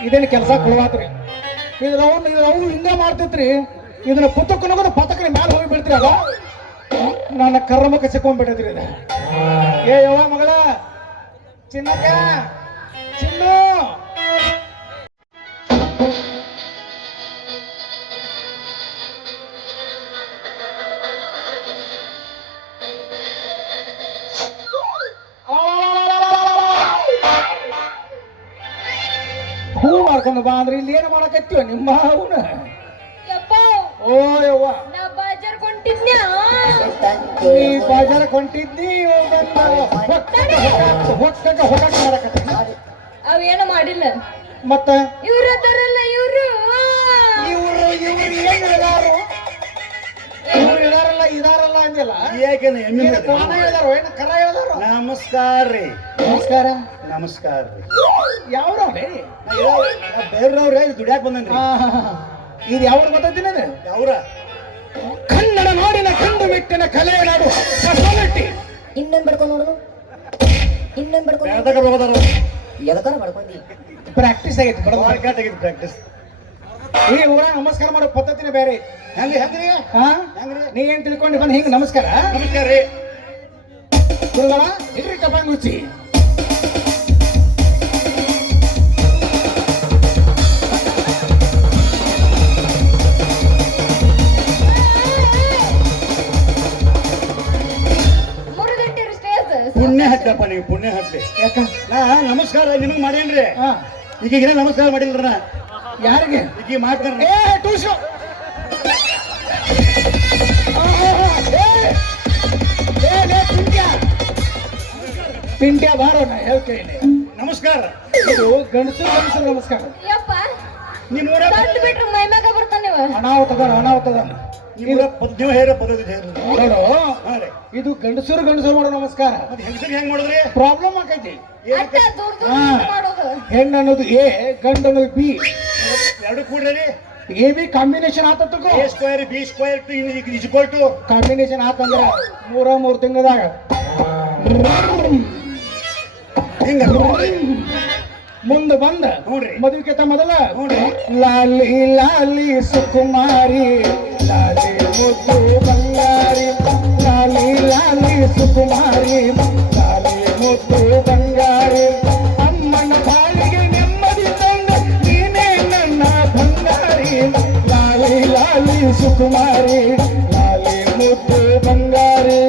ಇದೇನು ಕೆಲಸ ಕೊಡುವಾತ್ರಿ ಇದ್ರ ಅವ್ನು ಹಿಂಗ ಮಾಡ್ತೈತ್ರಿ ಇದನ್ನ ಪುತ್ತಕ್ಕನಗೋದು ಪತಕ್ರಿ ಮ್ಯಾಲ ಹೋಗಿ ಬೀಳ್ತೀರಿ ಅದ ನನ್ನ ಕರ್ಮಕ್ಕೆ ಸಿಕ್ಕೊಂಡ್ಬಿಟ್ಟೈತ್ರಿ ಇದು ಏ ಯವ್ವ ಮಗಳ ಚಿನ್ನಕ್ಕ ಚಿನ್ನು ಹೂ ಮಾಡ್ಕೊಂಡು ಬಾ ಅಂದ್ರೆ ಇಲ್ಲಿ ಏನು ಮಾಡಕತ್ತೀವ ನಿಮ್ಮ ಹೂನ ಯಪ್ಪ ಓ ಯವ್ವ ನಾ ಬಾಜಾರ್ ಕೊಂಟಿದ್ನ್ಯಾ ನೀ ಬಾಜಾರ ಕೊಂಟಿದ್ದಿ ಹೊಟ್ಟಕ್ಕೆ ಮಾಡಕತ್ತಿ ಅವೇನು ಮಾಡಿಲ್ಲ ಮತ್ತ ಇವ್ರು ಅದಾರಲ್ಲ ಇವ್ರು ಇವ್ರು ಏನ್ ಹೇಳಿದಾರು ಇವ್ರು ಇದಾರಲ್ಲ ಅಂದಿಲ್ಲ ಯಾಕೆ ಎಮ್ಮೆ ಏನು ಕೋಣ ಹೇಳಿದಾರು ಏನು ಕರ ಹೇಳಿದಾರು ನಮಸ್ಕಾರ ರೀ ನಮಸ್ಕಾರ ನಮಸ್ಕಾರ ರೀ ಯಾವ್ರವ್ರಿ ಬೇರೆಯವ್ರೆ ದುಡ್ಯಾಕ್ ಬಂದನ್ರಿ ಇದು ಯಾವ್ದು ಗೊತ್ತೈತಿನ ಅವ್ರ ಕನ್ನಡ ನಾಡಿನ ಕಂಡು ಮೆಟ್ಟಿನ ಕಲೆಯ ನಾಡು ಕಸಲಟ್ಟಿ ಇನ್ನೊಂದ್ ಬಡ್ಕೊಂಡು ನೋಡು ಇನ್ನೊಂದ್ ಬಡ್ಕೊಂಡು ಬೇಡ್ದಾಗ ಹೋಗೋದಾರ ಎದಕ್ಕಾರ ಬಡ್ಕೊಂಡಿ ಪ್ರಾಕ್ಟೀಸ್ ಆಗೈತಿ ಬಡ ಮಾರ್ಕೆಟ್ ಆಗಿದ್ದು ಪ್ರಾಕ್ಟೀಸ್ ಈ ಊರ ನಮಸ್ಕಾರ ಮಾಡೋ ಪದ್ಧತಿನೇ ಬೇರೆ ಹೆಂಗ್ರಿ ಹಾ ಹೆಂಗ್ರಿ ನೀ ಏನ್ ತಿಳ್ಕೊಂಡು ಬಂದ್ ಹಿಂಗ ನಮಸ್ಕಾರ ನಮಸ್ಕಾರ ರೀ ಗುರುಗಳ ಇಡ್ರಿ ಟಪಾಂಗ್ ಹುಚ್ಚಿ ಮುರಿದಿಟ್ಟಿರು ಸ್ಟೇಜ್ ಪುಣ್ಯ ಹತ್ತಪ್ಪ ನೀವು ಪುಣ್ಯ ಹತ್ತಿ ಯಾಕ ನಾ ನಮಸ್ಕಾರ ನಿಮಗೆ ಮಾಡೇನ್ರಿ ಹಾ ಈಗೀಗ ನಮಸ್ಕಾರ ಮಾಡಿಲ್ರಿ ನಾ ಯಾರಿಗೆ ಈಗ ಮಾಡ್ತಾರ ಏ ಟೂಸು ಪಿಂಟ್ಯಾ ಬಾರೋ ನಾ ಹೇಳ್ತೇನೆ ನಮಸ್ಕಾರ ಇದು ಗಂಡಸರು ನಮಸ್ಕಾರ ಯಪ್ಪ ನಿಮ್ಮ ಊರ ದೊಡ್ಡ ಬಿಟ್ರು ಮೈ ಮ್ಯಾಗ ಬರ್ತಾನ ನೀವು ಅನಾಹುತದಾನ ನೀವು ಹೇರ ಪದ್ಧತಿ ಹೇರಿ ನೋಡು ಹಾ ರೀ ಇದು ಗಂಡಸರು ಮಾಡೋ ನಮಸ್ಕಾರ ಮತ್ತೆ ಹೆಂಗಸರಿಗೆ ಹೆಂಗ್ ಮಾಡಿದ್ರಿ ಪ್ರಾಬ್ಲಮ್ ಆಕೈತಿ ಅಟ್ಟ ದೂರ ದೂರ ಹಾ. ಮಾಡೋದು ಹೆಣ್ಣು ಅನ್ನೋದು ಎ ಗಂಡ ಅನ್ನೋದು ಬಿ ಎರಡು ಕೂಡ್ರಿ ಎ ಬಿ ಕಾಂಬಿನೇಷನ್ ಆತಕ್ಕೋ A square B square two equal to combination ಆತಂದ್ರ ಮೂರು ತಿಂಗಳದಾಗ ಹಿಂಗ ಮುಂದೆ ಬಂದ ನೋಡ್ರಿ. ಮದುವೆಕ್ಕಿಂತ ಮೊದಲ ನೋಡ್ರಿ. ಲಾಲಿ ಲಾಲಿ ಸುಕುಮಾರಿ ಲಾಲಿ ಮುದ್ದು ಬಂಗಾರಿ ಲಾಲಿ ಲಾಲಿ ಸುಕುಮಾರಿ ಲಾಲಿ ಮುದ್ದು ಬಂಗಾರಿ ಅಮ್ಮನ ಬಾಳಿಗೆ ನೆಮ್ಮದಿ ತಂದ ನೀನೇ ನನ್ನ ಬಂಗಾರಿ ಲಾಲಿ ಲಾಲಿ ಸುಕುಮಾರಿ ಲಾಲಿ ಮುದ್ದು ಬಂಗಾರಿ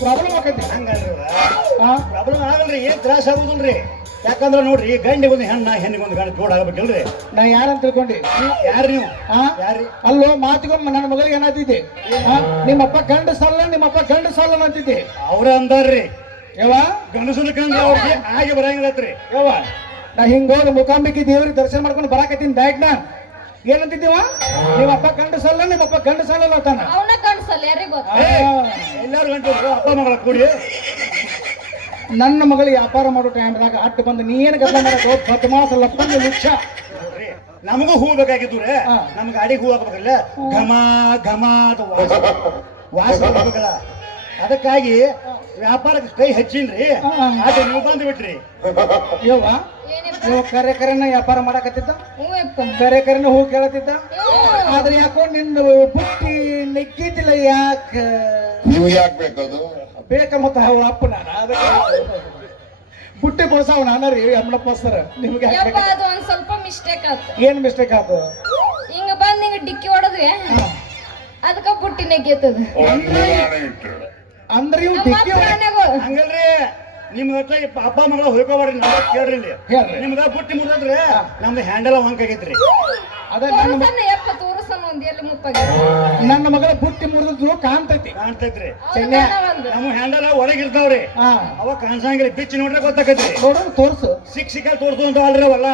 ಪ್ರಾಬ್ಲಮ್ ಆಕೈತಿ ಹಂಗಲ್ರಿ ಹಾ ಪ್ರಾಬ್ಲಮ್ ಆಗಲ್ರಿ ಏನ್ ತ್ರಾಸ ಆಗುದಿಲ್ರಿ ಯಾಕಂದ್ರ ನೋಡ್ರಿ ಗಂಡಿಗೊಂದು ಹೆಣ್ಣ ಹೆಣ್ಣಿಗೊಂದು ಗಂಡ ಜೋಡ್ ಆಗ್ಬೇಕಲ್ರಿ ನಾ ಯಾರಂತ ತಿಳ್ಕೊಂಡಿ ಯಾರು ನೀವು ಹಾ ಯಾರ್ರಿ ಅಲ್ಲೋ ಮಾತಿಗೊಮ್ಮೆ ನನ್ನ ಮಗಳಿಗೆ ಏನಾಗ್ತಿದ್ದೆ ನಿಮ್ಮಪ್ಪ ಗಂಡ ಸಾಲ ಅಂತಿದ್ದೆ ಅವ್ರ ಅಂದಾರ್ರಿ ಯವ್ವ ಗಂಡಸನ ಕಂಡ್ರೆ ಅವ್ರಿಗೆ ಹಾಗೆ ಬರಂಗಿಲ್ಲತ್ರಿ ಯವ್ವ ನಾ ಹಿಂಗೋದ ಮುಖಾಂಬಿಕೆ ದೇವ್ರಿಗೆ ದರ್ಶನ ಮಾಡ್ಕೊಂಡು ಬರಾಕತ್ತೀನಿ ಬ್ಯಾಗ್ನ ಏನಂತಿದ್ದೀವ ನಿಮ್ಮಪ್ಪ ಗಂಡ ಸಾಲ ಅಂತಾನ ಅವನ ಕಣ್ಸಲ್ಲ ಯಾರಿಗ ಗೊತ್ತ ಎಲ್ಲಾರು ಗಂಟು ಅಪ್ಪ ಮಗಳ ಕೂಡಿ ನನ್ನ ಮಗಳಿಗೆ ವ್ಯಾಪಾರ ಮಾಡೋ ಟೈಮ್ದಾಗ ಅಟ್ಟು ಬಂದು ನೀ ಏನು ಗದ್ಲ ಮಾಡೋದು 10 ಮಾಸ ಲಪ್ಪಂದು ಲಕ್ಷ ನೋಡ್ರಿ ನಮಗೂ ಹೂ ಬೇಕಾಗಿದ್ದು ರೀ ಹಾ. ನಮ್ ಗಾಡಿಗೆ ಹೂ ಹಾಕ್ಬೇಕಲ್ಲ ಘಮ ಘಮ ಅಂತ ವಾಸ ಬರ್ಬೇಕಲ್ಲ ಅದಕ್ಕಾಗಿ ವ್ಯಾಪಾರಕ್ಕೆ ಕೈ ಹಚ್ಚಿನ್ರಿ ಹಾ. ಅದು ನೀವು ಬಂದು ಬಿಟ್ರಿ ಯವ್ವ ಏನಿಪ್ಪ ಇವ ಕರೆನ ವ್ಯಾಪಾರ ಮಾಡಕತ್ತಿದ್ದ ಹ್ಞೂ ಯಪ್ಪ ಕರೆನ ಹೂ ಕೇಳತ್ತಿದ್ದ ಹ್ಞೂ. ಆದ್ರೆ ಯಾಕೋ ನಿನ್ನ ಬುಟ್ಟಿ ನೆಕ್ಕಿದ್ದಿಲ್ಲ ಯಾಕ ನೀವು ಯಾಕೆ ಬೇಕದು ಬೇಕ ಮತ್ತ ಅವ್ರ ಅಪ್ಪ ನಾನು ಅದಕ್ಕೆ ಬುಟ್ಟಿ ಕೊಡ್ಸಾವ ನಾನು ರೀ ಅಮ್ಮನಪ್ಪ ಸರ್ ನಿಮ್ಗೆ ಯಪ್ಪ ಅದು ಒಂದ್ ಸ್ವಲ್ಪ ಮಿಸ್ಟೇಕ್ ಆಯ್ತು ಏನ್ ಮಿಸ್ಟೇಕ್ ಆಯ್ತು ಹಿಂಗ ಬಂದ್ ಹಿಂಗ ಡಿಕ್ಕಿ ಹೊಡೆದ್ವಿ ಅದಕ್ಕ ಬುಟ್ಟಿ ನೆಗೆತದ ಇಟ್ಟು ಅಂದ್ರೆ ಇವ್ ನಮ್ಮ ಡಿಕ್ಕಿ ಪ್ರಾಣಿಗಳು ಹಂಗಲ್ರಿ ನಿಮ್ ಹತ್ರ ಅಪ್ಪ ಮಗಳ ಹೋಯ್ಕೋಬಾರ್ರಿ ನಮ್ಗೆ ಕೇಳ್ರಿ ಇಲ್ಲಿ ಹೇಳ್ರಿ. ನಿಮ್ದ ಬುಟ್ಟಿ ಮುರಿದ್ರೆ ನಮ್ದು ಹ್ಯಾಂಡಲ್ ವಂಕ್ ಆಗೈತ್ರಿ ಅದ ನನ್ನ ತೋರ್ಸನ್ನ ಯಪ್ಪ ತೋರ್ಸನ್ನ ಒಂದ್ ಎಲ್ಲಿ ಮುಪ್ಪಾಗಿ ನನ್ನ ಮಗಳ ಬುಟ್ಟಿ ಮುರಿದು ಕಾಣ್ತೈತಿ. ಕಾಣ್ತೈತ್ರಿ ಚೆನ್ನೆ. ನಮ್ಮ ಹ್ಯಾಂಡಲ್ ಹೊರಗೆ ಇರ್ತಾವ್ರಿ ಹಾ ಅವ ಕಾಣ್ಸಂಗಿಲ್ಲ ಬಿಚ್ಚಿ ನೋಡ್ರೆ ಗೊತ್ತಾಕತ್ರಿ ನೋಡು ತೋರ್ಸು. ಸಿಕ್ಕಲ್ ತೋರ್ಸು ಅಂತ ಅಲ್ರಿ ಅವಲ್ಲ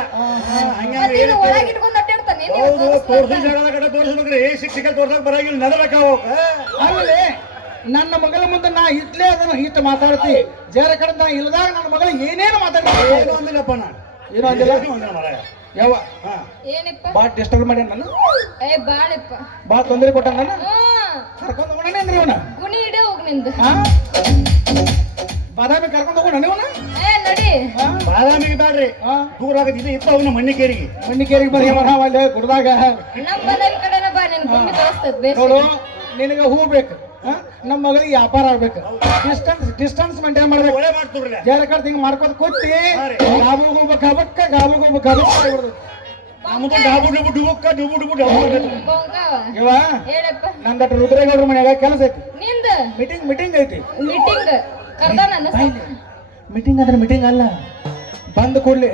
ಹಂಗ ಒಳಗೆ ಇಟ್ಕೊಂಡು ಅಡ್ಡಾಡ್ತಾನೆ ಹೌದು ತೋರ್ಸು ಜಾಗದ ಕಡೆ ತೋರ್ಸ್ಬೇಕ್ರಿ ಸಿಕ್ಕಲ್ ತೋರ್ಸಕ್ ಬರಂಗಿಲ್ಲ ನದಲಕ್ಕ ಹೋಗ ಆಮೇಲೆ ನನ್ನ ಮಗಳ ಮುಂದೆ ನಾ ಇಟ್ಲೇ ಅದನ್ನ ಇಟ್ಟು ಮಾತಾಡ್ತಿ ಜರ ಕಡೆ ನಾ ಇಲ್ದಾಗ ನನ್ನ ಮಗಳ ಏನೇನು ಮಾತಾಡ್ತೀನಿ ಏನು ಅಂದಿಲ್ಲಪ್ಪ ನಾ ಏನೋ ಅಂದಿಲ್ಲ. ಏನು ಅಂದಿಲ್ಲ ಮರ ಯಾವ ಹಾ ಏನಪ್ಪ ಬಾ ಡಿಸ್ಟರ್ಬ್ ಮಾಡಿ ನಾನು ಏ ಬಾಳಪ್ಪ ಬಾ ತೊಂದರೆ ಕೊಟ್ಟ ನಾನು ಹ್ಮ್ ಕರ್ಕೊಂಡು ಹೋಗೋಣ ಅಂದ್ರೆ ಇವನ ಗುಣಿ ಇಡೇ ಹೋಗ್ ನಿಂದು ಹಾ ಬಾದಾಮಿ ಕರ್ಕೊಂಡು ಹೋಗೋಣ ಇವನ ಏ ನಡಿ ಬಾದಾಮಿಗೆ ಬ್ಯಾಡ್ರಿ ಹಾ ದೂರ ಆಗದಿಲ್ಲ ಇತ್ತ ಅವನ ಮಣ್ಣಿಕೇರಿಗೆ ಮಣ್ಣಿಕೇರಿಗೆ ಬರೀ ಮರಾವಲ್ಲಿ ಗುಡ್ದಾಗ ನಮ್ ಬದಲ್ ಕಡೆನ ಬಾ ನಿನ್ ಗುಂಡಿ ತೋರಿಸ್ತದ ಬೇಸ್ ನೋಡು ನಿನಗೆ ಹೂ ಬೇಕು ಹಾ? ನಮ್ಮ ಮಗಳಿಗೆ ವ್ಯಾಪಾರ ಆಗ್ಬೇಕು ಡಿಸ್ಟನ್ಸ್ ಮೇಂಟೈನ್ ಮಾಡ್ಬೇಕು ಒಳ್ಳೆ ಮಾಡ್ತೀವ್ರಲ್ಲ ಜರ ಕಡೆ ಹಿಂಗ್ ಮಾಡ್ಕೊತ ಕೂತಿ ಹಾ ರೀ. ಗಾಬುಗೊಬ್ಬ ಗಬಕ್ಕ ಗಾಬುಗೊಬ್ಬ ಗಬಕ್ಕ ಆಗ್ಬಿಡ್ದು ನಮ್ದು ಡಾಬು ಡುಬು ಡುಬುಕ್ಕ ಡುಬು ಡುಬು ಡಬು ಕೊಂಕಾವ ಇವ ಹೇಳಪ್ಪ ನಂದಟ್ಟು ರುದ್ರೇಗೌಡ್ರ ಮನ್ಯಾಗ ಕೆಲಸ ಐತಿ ನಿಂದ ಮೀಟಿಂಗ್ ಐತಿ ಮೀಟಿಂಗ್ ಕರ್ದಾನ ಅನ್ನ ಮೀಟಿಂಗ್ ಅಂದ್ರೆ ಮೀಟಿಂಗ್ ಅಲ್ಲ ಬಂದ ಕೂಡಲೇ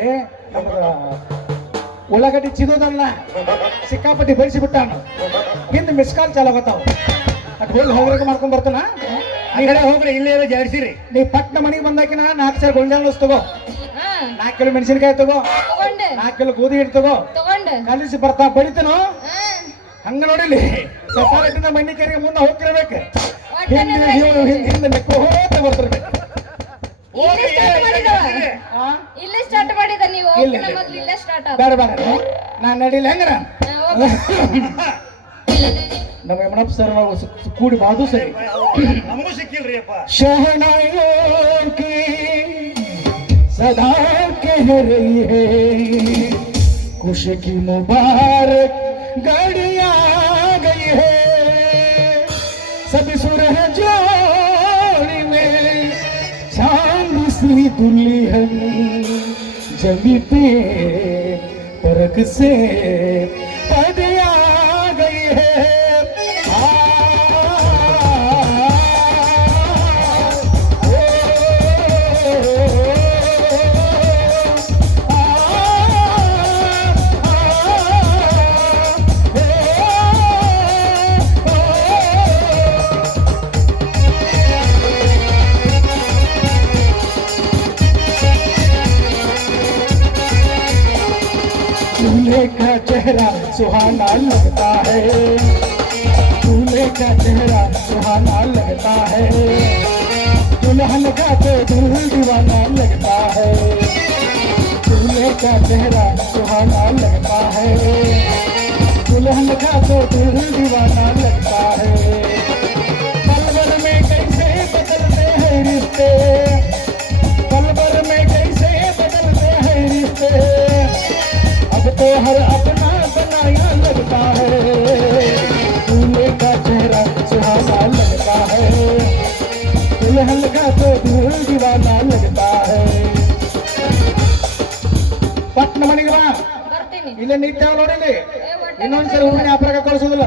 ನಮಗ ಉಳ್ಳಾಗಡ್ಡಿ ಚಿಗೋದಲ್ಲ ಸಿಕ್ಕಾಪಟ್ಟಿ ಬೆಳೆಸಿ ಬಿಟ್ಟಾನ ಹಿಂದೆ ಮಿಸ್ ಕಾಲ್ ಚಾಲಾಗತ್ತಾವ ಅದು ಹೋಗಿ ಮಾಡ್ಕೊಂಡ್ ಬರ್ತಾನ ಆ ಕಡೆ ಹೋಗ್ರಿ ಇಲ್ಲೇ ಜಾಡ್ಸಿರಿ ನೀ ಪಟ್ನ ಮನೆಗೆ ಬಂದಾಕಿನ 4 ಸಾವಿರ ಗೊಂಜಾಳ ತಗೋ ಹಾ 4 ಕಿಲೋ ಮೆಣಸಿನ್ಕಾಯಿ ತಗೋ ತಗೊಂಡೆ 4 ಕಿಲೋ ಗೋಧಿ ಹಿಟ್ಟು ತಗೋ ತಗೊಂಡೆ ಕಲಿಸಿ ಬರ್ತಾ ಬಡಿತನೋ ಹಾ ಹಂಗ ನೋಡಿಲಿ ಸೊಸೈಟಿನ ಮಣ್ಣಿಕೇರಿಗೆ ಮುಂದೆ ಹೋಗ್ತಿರ್ಬೇಕು ಒಟ್ಟನೆ ಹಿಂದೆ ನೆಕ್ಕು ಹೋಗ್ತಾ ಬರ್ತಿರ್ಬೇಕು ಇಲ್ಲೇ ಸ್ಟಾರ್ಟ್ ಮಾಡಿದವ ಆ? ಇಲ್ಲೇ ಸ್ಟಾರ್ಟ್ ಮಾಡಿದ ನೀವು ಇಲ್ಲ, ಹೋಗ್ತಾನ ಇಲ್ಲ. ಮೊದ್ಲು ಇಲ್ಲೇ ಸ್ಟಾರ್ಟ್ ಆದ ಬೇಡ ಬೇಡ ನಾನು ನಡಿಲ್ಲ ಹೆಂಗರ ನಮ್ಮ ಯಮನಪ್ಪ ಸರ್ ನಾವು ಕೂಡಿ ಬಾದು ಸರಿ ನಮಗೂ ಸಿಕ್ಕಿಲ್ರಿ ಅಪ್ಪ शहनाइयों की सदा कह रही है खुशी की मुबारक घड़ी आ गई है सभी सुरह जोड़ी में चांद सी दुल्हन जमी पे परख से पद आ गई है दूल्हे का चेहरा सुहाना लगता है दूल्हे का चेहरा सुहाना लगता है दुल्हन का तो दिल दीवाना लगता है दूल्हे का चेहरा सुहाना लगता है दुल्हन का तो दिल दीवाना लगता है पल भर में कैसे बदलते हैं रिश्ते पल भर में कैसे बदलते हैं रिश्ते अब तो हर अपना बनाया लगता है दूल्हे का चेहरा सुहाना लगता है दुल्हन का तो दिल दीवाना लगता है ಪಟ್ನ ಮನೆಗೆ ಬಾ ಬರ್ತೀನಿ ಇಲ್ಲೇ ನಿಂತ ನೋಡಿಲಿ ಏ ಒಟ್ಟ ಇನ್ನೊಂದ್ಸರಿ ಹೂವಿನ ವ್ಯಾಪಾರ ಕಳಿಸೋದಿಲ್ಲ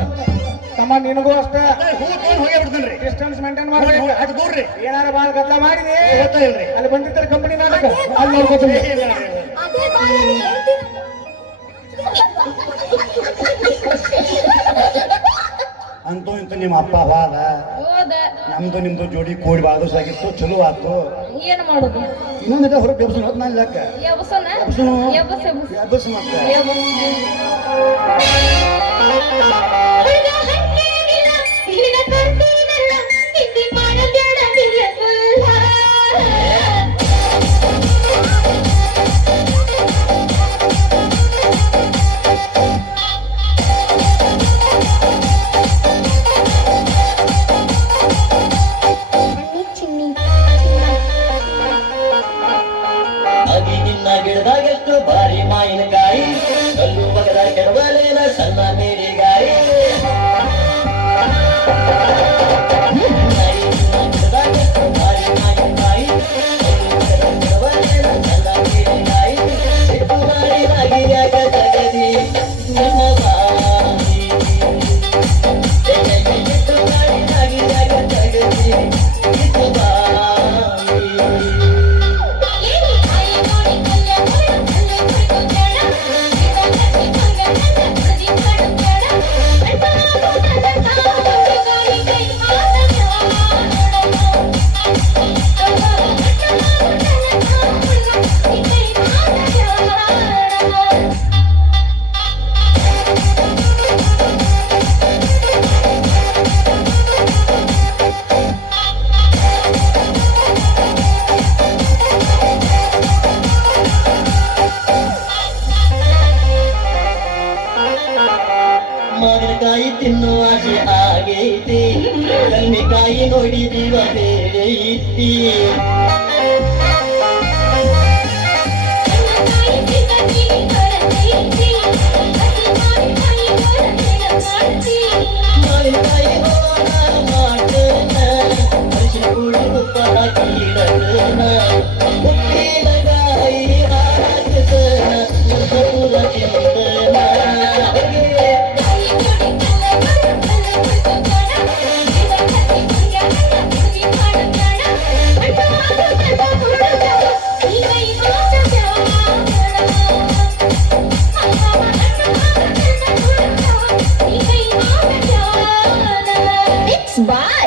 ತಮ್ಮ ನಿನಗೂ ಅಷ್ಟೇ ಹೂ ತೊಗೊಂಡು ಹೋಗೇ ಬಿಡ್ತೇನ್ರಿ ಡಿಸ್ಟೆನ್ಸ್ ಮೇಂಟೈನ್ ಮಾಡ್ಬೇಕು ಅಷ್ಟು ದೂರ್ರಿ ಏನಾರ ಬಾಳ ಗದ್ದಲ ಮಾಡಿದಿ ಗೊತ್ತಾ ಇಲ್ರಿ ಅಲ್ಲಿ ಬಂದಿರ್ತಾರೆ ಕಂಪನಿ ನಾಟಕ ಅಲ್ಲಿ ನೋಡ್ಕೊತೀನಿ ಅದೇ ಬಾಳ ಹೇಳ್ತೀನಿ ಅಂತೂ ಇಂತೂ ನಿಮ್ಮ ಅಪ್ಪ ಬಾದ ಹೋದ ನಮ್ದು ನಿಮ್ದು ಜೋಡಿ ಕೋಡಿ ಬಾದೂಸ್ ಆಗಿತ್ತು ಚಲೋ ಆತು ಏನ್ ಮಾಡೋದು ಇನ್ನೊಂದಿಟ ಹೊರಗೆ ಬೆಬ್ಸನ್ ಹೊತ್ತು ನಾನು ಲೆಕ್ಕ ಎಬಸನ ಎಬ್ಸನು ಎಬಸ್ ಎಬಸ್ ಎಬ್ಬಸ್ ಮತ್ತೆ ಹುಡುಗ ಹಂಗೇನಿಲ್ಲ ನಿನ್ನ ಕರ್ತೀನಲ್ಲ ಹಿಂದಿ ಮಾಡಬೇಡ ನಿನ್ನ ಕುಲ್ಲ ಚಿನ್ನಿ ಅಗಿ ನಿನ್ನ ಗಿಡದಾಗೆಷ್ಟು ಭಾರಿ ಮಾವಿನಕಾಯಿ ಕಲ್ಲು ಬಗದ ಕೆಡವಲೇನ ಸಣ್ಣ ನೀರಿಗಾಯಿ ಬಲ್ಮಿಕಾಯಿ ನೋಡಿದೀವ ಬೇರೆ ಇತ್ತಿ ಮಾವಿನಕಾಯಿ ಹೋಳ ಮಾಡ್ತೇನ ಅರಿಶಿನ ಪುಡಿ ತುಪ್ಪ ಹಾಕಿಡತೇನ ಉಪ್ಪಿನಕಾಯಿ ಹಾಕತೇನ ಪೂರ ತಿಂತೇನ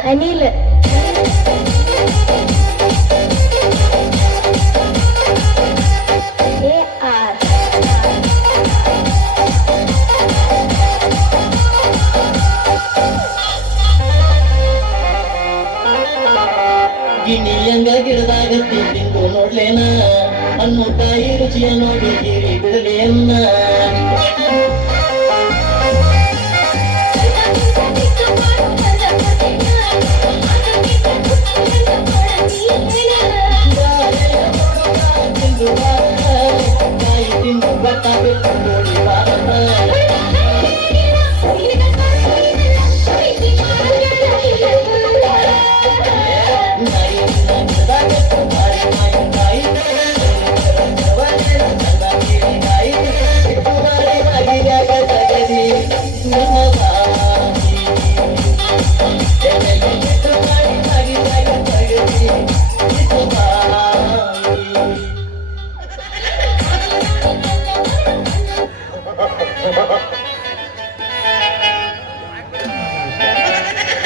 ಅನಿಲ್ AR ಗಿಣಿಯಂಗ ಗಿಡದಾಗ ತಿಂದು ನೋಡ್ಲೇನ ಹಣ್ಣು ಕಾಯಿ ರುಚಿಯ ನೋಡಿ ಗಿರಿ ಬಿಡಲೇನ ಕಾಯಿ ತಿಂದು ಬಟ್ಟ ಬಿಟ್ಟು ನೋಡಿ ಭಾರತ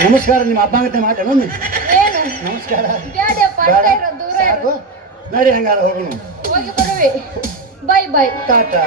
ನಮಸ್ಕಾರ. ನಿಮ್ಮ ಅಪ್ಪಂಗತೆ ಮಾತಾಡೋ ಏನು ನಮಸ್ಕಾರ. ಬ್ಯಾಡ್ಯಪ್ಪ, ಅಷ್ಟೇ ಇರೋ, ದೂರ ಇರು. ಸಾಕು ನಡಿ, ಹಂಗಾರ ಹೋಗೋಣ. ಹೋಗಿ ಬರುವೆ. Bye bye. ಟಾಟಾ.